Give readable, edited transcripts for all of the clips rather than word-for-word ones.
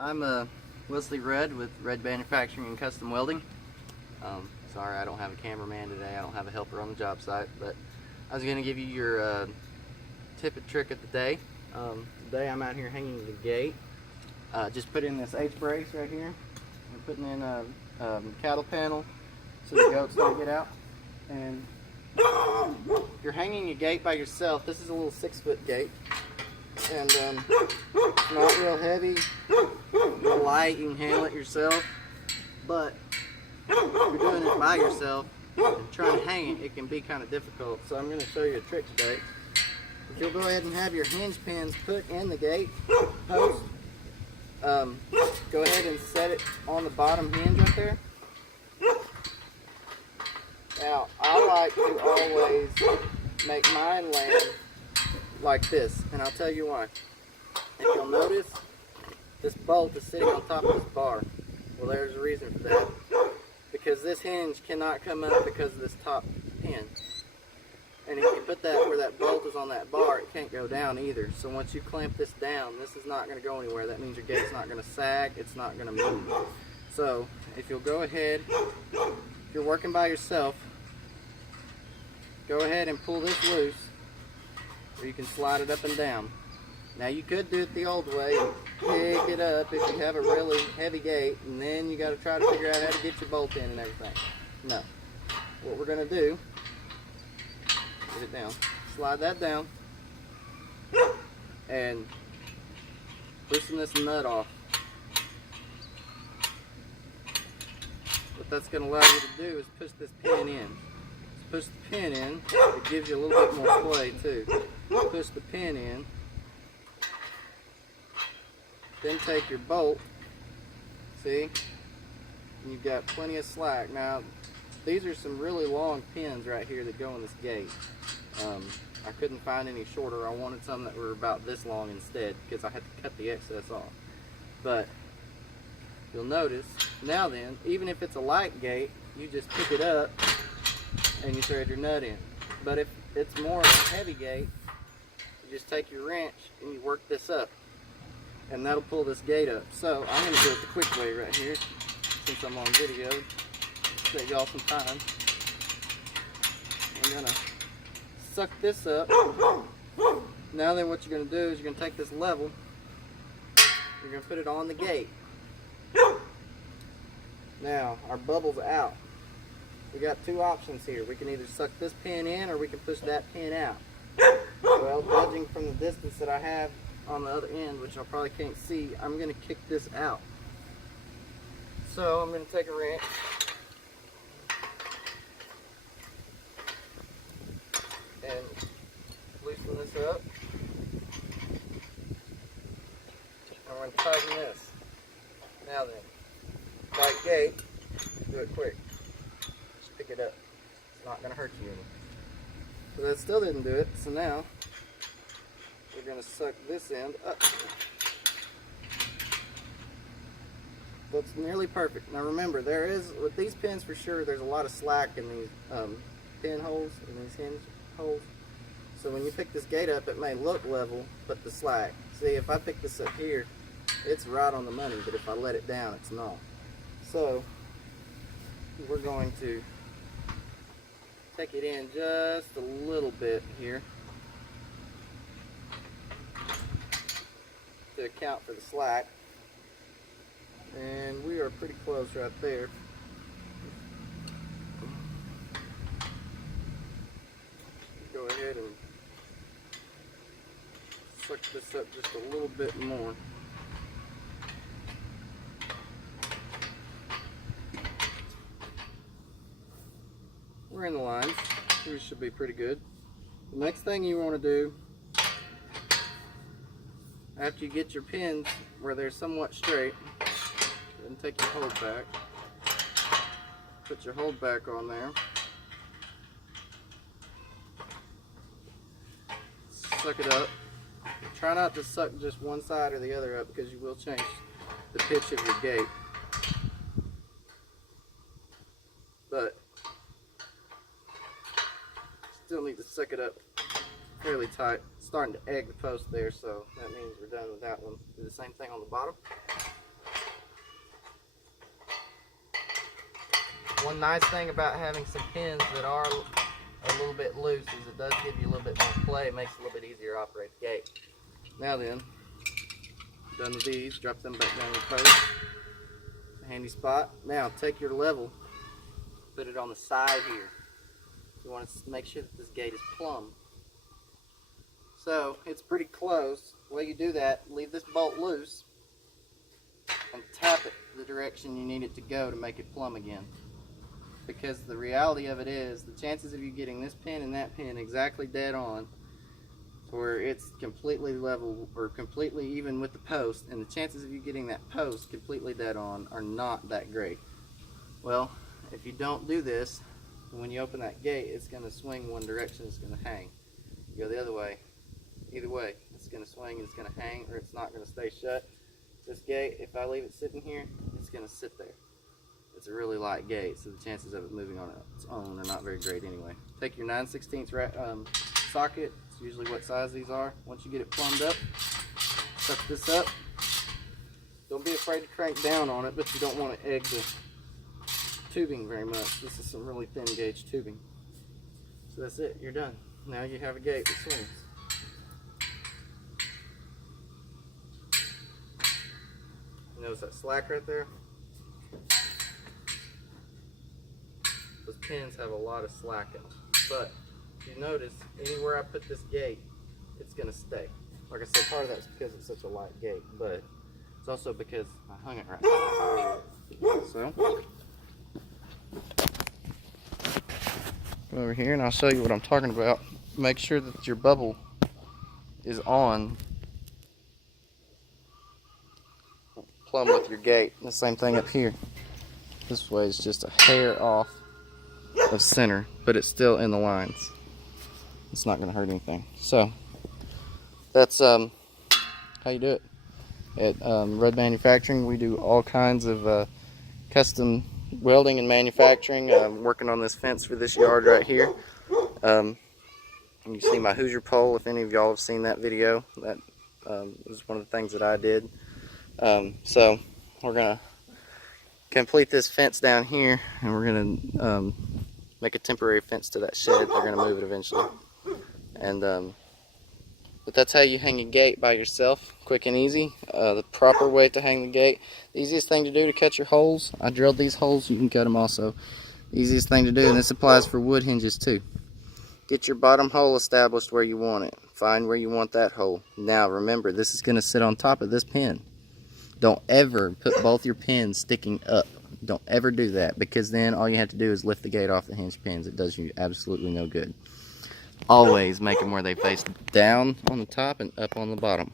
I'm Wesley Rudd with Red Manufacturing and Custom Welding. Sorry I don't have a cameraman today, I don't have a helper on the job site, but I was going to give you your tip and trick of the day. Today I'm out here hanging the gate. Just put in this H-brace right here. We're putting in a cattle panel so the goats don't get out. And if you're hanging a gate by yourself, this is a little 6-foot gate. And it's not real heavy, real light, you can handle it yourself. But if you're doing it by yourself and trying to hang it, it can be kind of difficult. So I'm going to show you a trick today. If you'll go ahead and have your hinge pins put in the gate post, go ahead and set it on the bottom hinge right there. Now, I like to always make mine land like this, and I'll tell you why. If you'll notice, this bolt is sitting on top of this bar. Well, there's a reason for that. Because this hinge cannot come up because of this top pin. And if you put that where that bolt is on that bar, it can't go down either. So once you clamp this down, this is not going to go anywhere. That means your gate's not going to sag, it's not going to move. So if you'll go ahead, if you're working by yourself, go ahead and pull this loose, or you can slide it up and down. Now you could do it the old way, pick it up if you have a really heavy gate, and then you got to try to figure out how to get your bolt in and everything. No. What we're going to do, get it down, slide that down, and loosen this nut off. What that's going to allow you to do is push this pin in. Push the pin in, it gives you a little bit more play too. Push the pin in, then take your bolt, see, and you've got plenty of slack. Now, these are some really long pins right here that go in this gate. I couldn't find any shorter. I wanted some that were about this long instead because I had to cut the excess off. But you'll notice, now then, even if it's a light gate, you just pick it up and you thread your nut in. But if it's more of a heavy gate, you just take your wrench and you work this up, and that'll pull this gate up. So I'm going to do it the quick way right here, since I'm on video, save y'all some time. I'm going to suck this up. Now then what you're going to do is you're going to take this level, you're going to put it on the gate. Now our bubble's out. We got two options here. We can either suck this pin in or we can push that pin out. Well, judging from the distance that I have on the other end, which I probably can't see, I'm going to kick this out. So I'm going to take a wrench and loosen this up. I'm going to tighten this. Now then, light gate, do it quick. Pick it up. It's not going to hurt you any. So that still didn't do it. So now we're going to suck this end up. Looks nearly perfect. Now remember, there is, with these pins for sure, there's a lot of slack in these pin holes, in these hinge holes. So when you pick this gate up, it may look level, but the slack. See, if I pick this up here, it's right on the money, but if I let it down, it's not. So we're going to take it in just a little bit here to account for the slack, and we are pretty close right there. Go ahead and suck this up just a little bit more. We're in the lines. We should be pretty good. The next thing you want to do, after you get your pins where they're somewhat straight, then take your hold back. Put your hold back on there. Suck it up. Try not to suck just one side or the other up because you will change the pitch of your gate. But still need to suck it up fairly tight. It's starting to egg the post there, so that means we're done with that one. Do the same thing on the bottom. One nice thing about having some pins that are a little bit loose is it does give you a little bit more play. It makes it a little bit easier to operate the gate. Now then, done with these, drop them back down your post. It's a handy spot. Now take your level, put it on the side here. You want to make sure that this gate is plumb. So it's pretty close. The way you do that, leave this bolt loose and tap it the direction you need it to go to make it plumb again. Because the reality of it is, the chances of you getting this pin and that pin exactly dead on to where it's completely level or completely even with the post, and the chances of you getting that post completely dead on are not that great. Well, if you don't do this, when you open that gate, it's going to swing one direction, it's going to hang. You go the other way, either way, it's going to swing and it's going to hang, or it's not going to stay shut. This gate, if I leave it sitting here, it's going to sit there. It's a really light gate, so the chances of it moving on its own are not very great anyway. Take your 9/16 socket, it's usually what size these are. Once you get it plumbed up, suck this up. Don't be afraid to crank down on it, but you don't want to egg the tubing very much. This is some really thin gauge tubing. So that's it, you're done. Now you have a gate that swings. Notice that slack right there? Those pins have a lot of slack in them. But if you notice, anywhere I put this gate, it's going to stay. Like I said, part of that's because it's such a light gate, but it's also because I hung it right there. So, come over here and I'll show you what I'm talking about. Make sure that your bubble is on plumb with your gate. The same thing up here. This way is just a hair off of center, but it's still in the lines. It's not going to hurt anything. So that's how you do it. At Rudd Manufacturing, we do all kinds of custom welding and manufacturing. I'm working on this fence for this yard right here. You see my Hoosier pole, if any of y'all have seen that video. That was one of the things that I did. So we're going to complete this fence down here, and we're going to make a temporary fence to that shed. They're going to move it eventually. And but that's how you hang a gate by yourself, quick and easy. The proper way to hang the gate, the easiest thing to do to cut your holes, I drilled these holes, you can cut them also. The easiest thing to do, and this applies for wood hinges too. Get your bottom hole established where you want it. Find where you want that hole. Now remember, this is going to sit on top of this pin. Don't ever put both your pins sticking up. Don't ever do that, because then all you have to do is lift the gate off the hinge pins. It does you absolutely no good. Always make them where they face down on the top and up on the bottom.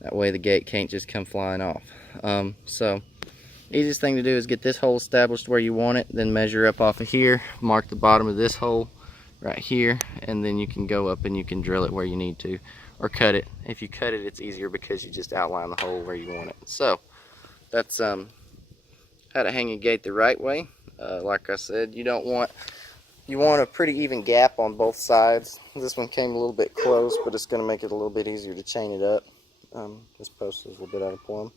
That way the gate can't just come flying off. So easiest thing to do is get this hole established where you want it, then measure up off of here, mark the bottom of this hole right here, and then you can go up and you can drill it where you need to, or cut it. If you cut it, it's easier because you just outline the hole where you want it. So that's how to hang a gate the right way. Like I said, you want a pretty even gap on both sides. This one came a little bit close, but it's going to make it a little bit easier to chain it up. This post is a little bit out of plumb.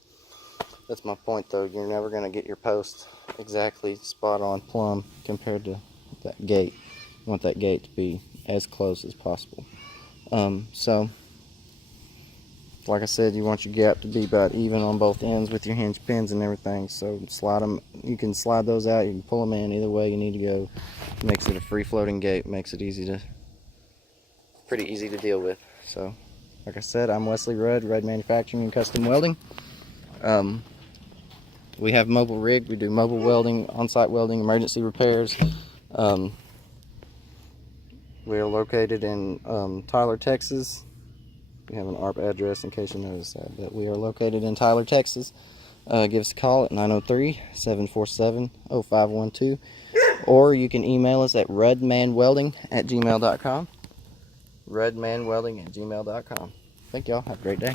That's my point though, you're never going to get your post exactly spot on plumb compared to that gate. You want that gate to be as close as possible. So like I said, you want your gap to be about even on both ends with your hinge pins and everything. So slide them, you can slide those out, you can pull them in, either way you need to go. Makes it a free floating gate, makes it pretty easy to deal with. So like I said, I'm Wesley Rudd, Rudd Manufacturing and Custom Welding. We have mobile rig, we do mobile welding, on-site welding, emergency repairs. We are located in Tyler, Texas. We have an ARP address in case you noticed that, but we are located in Tyler, Texas. Give us a call at 903-747-0512, or you can email us at ruddmanwelding@gmail.com. ruddmanwelding@gmail.com. Thank y'all. Have a great day.